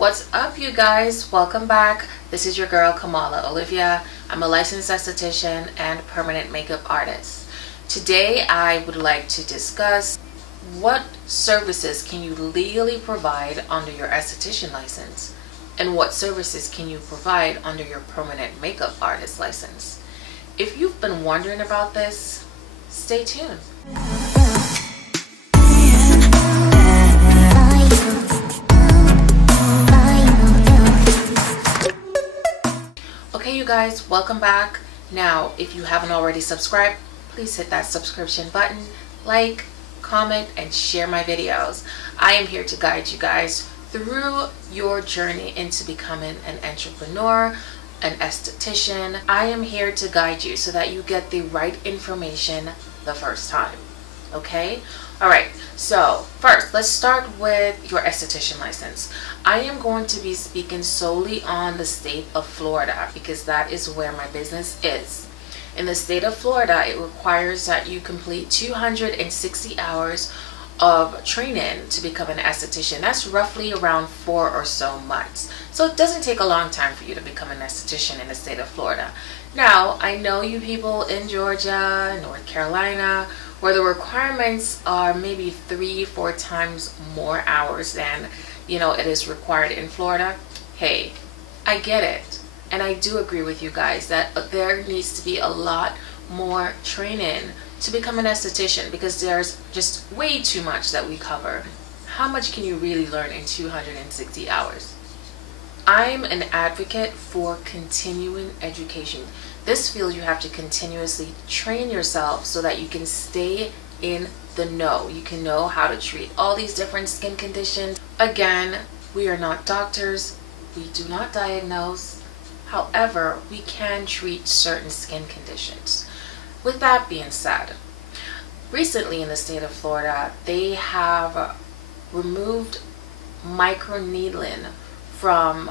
What's up, you guys? Welcome back. This is your girl Kamala, Olivia. I'm a licensed esthetician and permanent makeup artist. Today I would like to discuss what services can you legally provide under your esthetician license and what services can you provide under your permanent makeup artist license. If you've been wondering about this, stay tuned. Okay, you guys, welcome back. Now, if you haven't already subscribed, please hit that subscription button, like, comment, and share my videos. I am here to guide you guys through your journey into becoming an entrepreneur, an esthetician. I am here to guide you so that you get the right information the first time. Okay? Alright, so first let's start with your esthetician license. I am going to be speaking solely on the state of Florida because that is where my business is. In the state of Florida, it requires that you complete 260 hours of training to become an esthetician. That's roughly around 4 or so months. So it doesn't take a long time for you to become an esthetician in the state of Florida. Now, I know you people in Georgia, North Carolina, where the requirements are maybe 3-4 times more hours than, it is required in Florida. Hey, I get it. And I do agree with you guys that there needs to be a lot more training to become an esthetician because there's just way too much that we cover. How much can you really learn in 260 hours? I'm an advocate for continuing education. This field, you have to continuously train yourself so that you can stay in the know. You can know how to treat all these different skin conditions. Again, we are not doctors. We do not diagnose. However, we can treat certain skin conditions. With that being said, recently in the state of Florida, they have removed microneedling from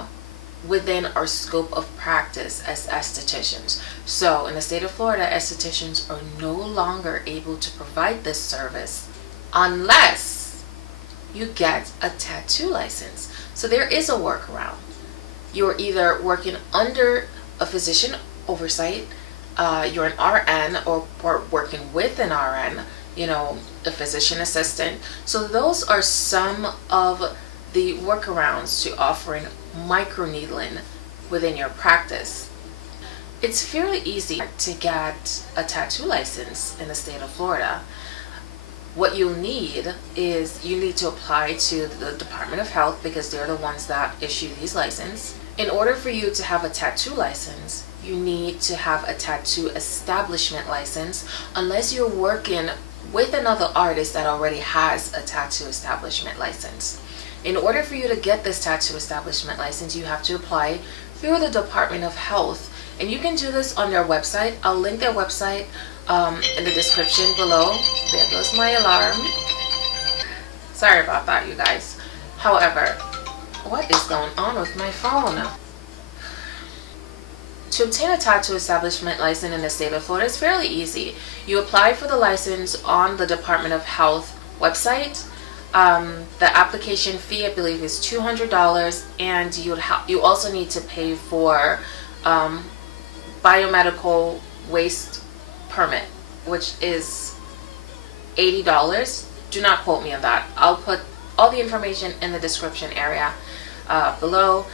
within our scope of practice as estheticians. So in the state of Florida, estheticians are no longer able to provide this service unless you get a tattoo license. So there is a workaround. You're either working under a physician oversight, you're an RN or working with an RN, a physician assistant. So those are some of the workarounds to offering microneedling within your practice. It's fairly easy to get a tattoo license in the state of Florida. What you'll need is you need to apply to the Department of Health because they're the ones that issue these licenses. In order for you to have a tattoo license, you need to have a tattoo establishment license unless you're working with another artist that already has a tattoo establishment license. In order for you to get this tattoo establishment license, you have to apply through the Department of Health. And you can do this on their website. I'll link their website in the description below. There goes my alarm. Sorry about that, you guys. However, what is going on with my phone? To obtain a tattoo establishment license in the state of Florida is fairly easy. You apply for the license on the Department of Health website. The application fee, I believe, is $200, and you also need to pay for biomedical waste permit, which is $80. Do not quote me on that. I'll put all the information in the description area below.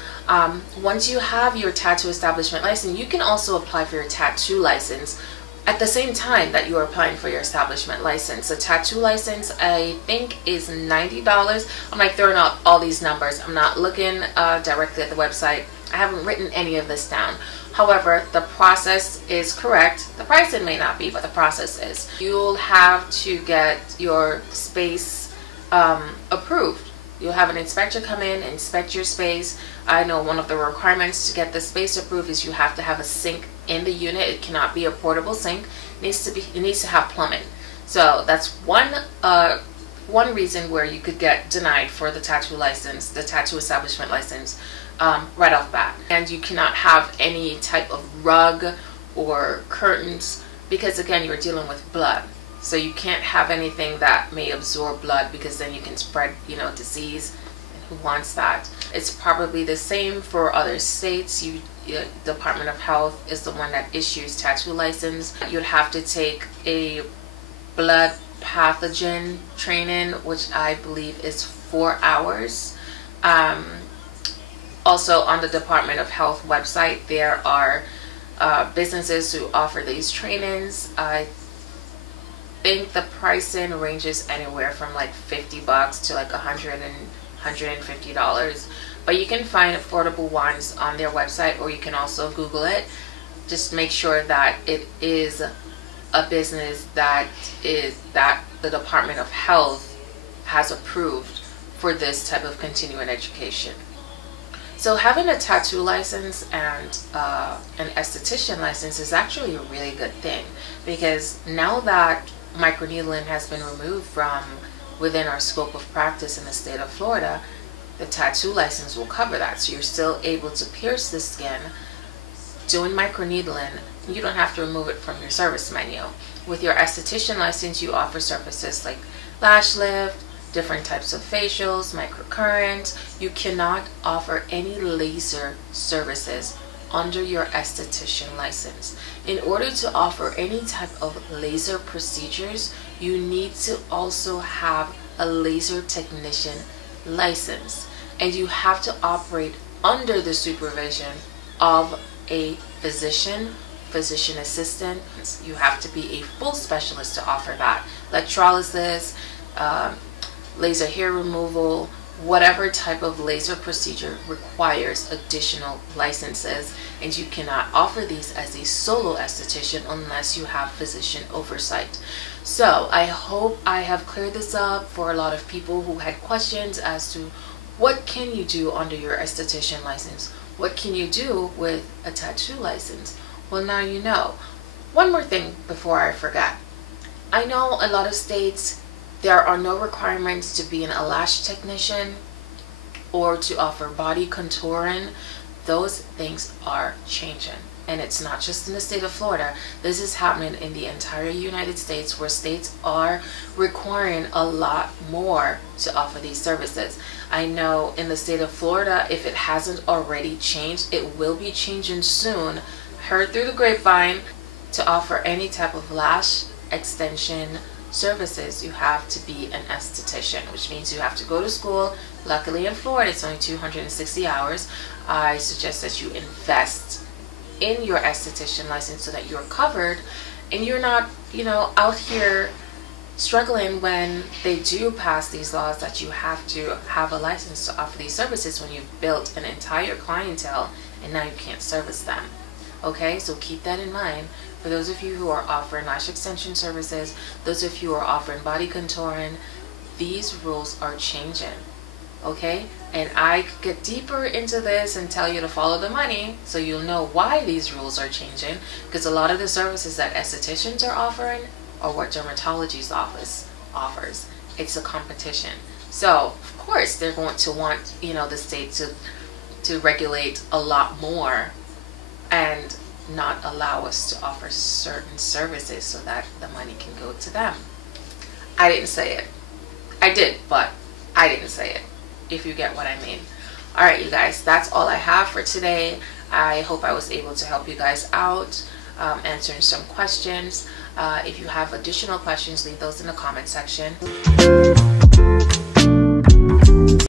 Once you have your tattoo establishment license, you can also apply for your tattoo license at the same time that you are applying for your establishment license. A tattoo license, I think, is $90. I'm like throwing out all these numbers. I'm not looking directly at the website. I haven't written any of this down. However, the process is correct. The pricing may not be, but the process is. You'll have to get your space approved. You'll have an inspector come in, inspect your space. I know one of the requirements to get the space approved is you have to have a sink in the unit. It cannot be a portable sink. It needs to have plumbing. So that's one reason where you could get denied for the tattoo license, the tattoo establishment license, right off bat. And you cannot have any type of rug or curtains because, again, you're dealing with blood. So you can't have anything that may absorb blood because then you can spread, disease and who wants that. It's probably the same for other states. Department of Health is the one that issues tattoo license. You'd have to take a blood pathogen training, which I believe is 4 hours. Also on the Department of Health website, there are businesses who offer these trainings. I think the pricing ranges anywhere from like $50 to like $150, but you can find affordable ones on their website, or you can also Google it. Just make sure that it is a business that the Department of Health has approved for this type of continuing education. So having a tattoo license and an esthetician license is actually a really good thing, because now that microneedling has been removed from within our scope of practice in the state of Florida, the tattoo license will cover that. So you're still able to pierce the skin doing microneedling. You don't have to remove it from your service menu. With your esthetician license, you offer services like lash lift, different types of facials, microcurrent. You cannot offer any laser services under your esthetician license. In order to offer any type of laser procedures, you need to also have a laser technician license, and you have to operate under the supervision of a physician assistant. You have to be a full specialist to offer that. Electrolysis, laser hair removal, whatever type of laser procedure requires additional licenses, and you cannot offer these as a solo esthetician unless you have physician oversight. So I hope I have cleared this up for a lot of people who had questions as to what can you do under your esthetician license? What can you do with a tattoo license? Well, now you know. One more thing before I forget. I know a lot of states, there are no requirements to be a lash technician or to offer body contouring. Those things are changing. And it's not just in the state of Florida. This is happening in the entire United States, where states are requiring a lot more to offer these services. I know in the state of Florida, if it hasn't already changed, it will be changing soon. Heard through the grapevine, to offer any type of lash extension services, you have to be an esthetician, which means you have to go to school. Luckily in Florida, it's only 260 hours. I suggest that you invest in your esthetician license so that you're covered and you're not, out here struggling when they do pass these laws that you have to have a license to offer these services when you've built an entire clientele and now you can't service them. Okay, so keep that in mind. For those of you who are offering lash extension services, those of you who are offering body contouring, these rules are changing. Okay, and I could get deeper into this and tell you to follow the money so you'll know why these rules are changing, because a lot of the services that estheticians are offering are what dermatology's office offers. It's a competition. So of course they're going to want, the state to regulate a lot more and not allow us to offer certain services so that the money can go to them. I didn't say it. I did, but I didn't say it, if you get what I mean. Alright, you guys, that's all I have for today. I hope I was able to help you guys out, answering some questions. If you have additional questions, leave those in the comment section.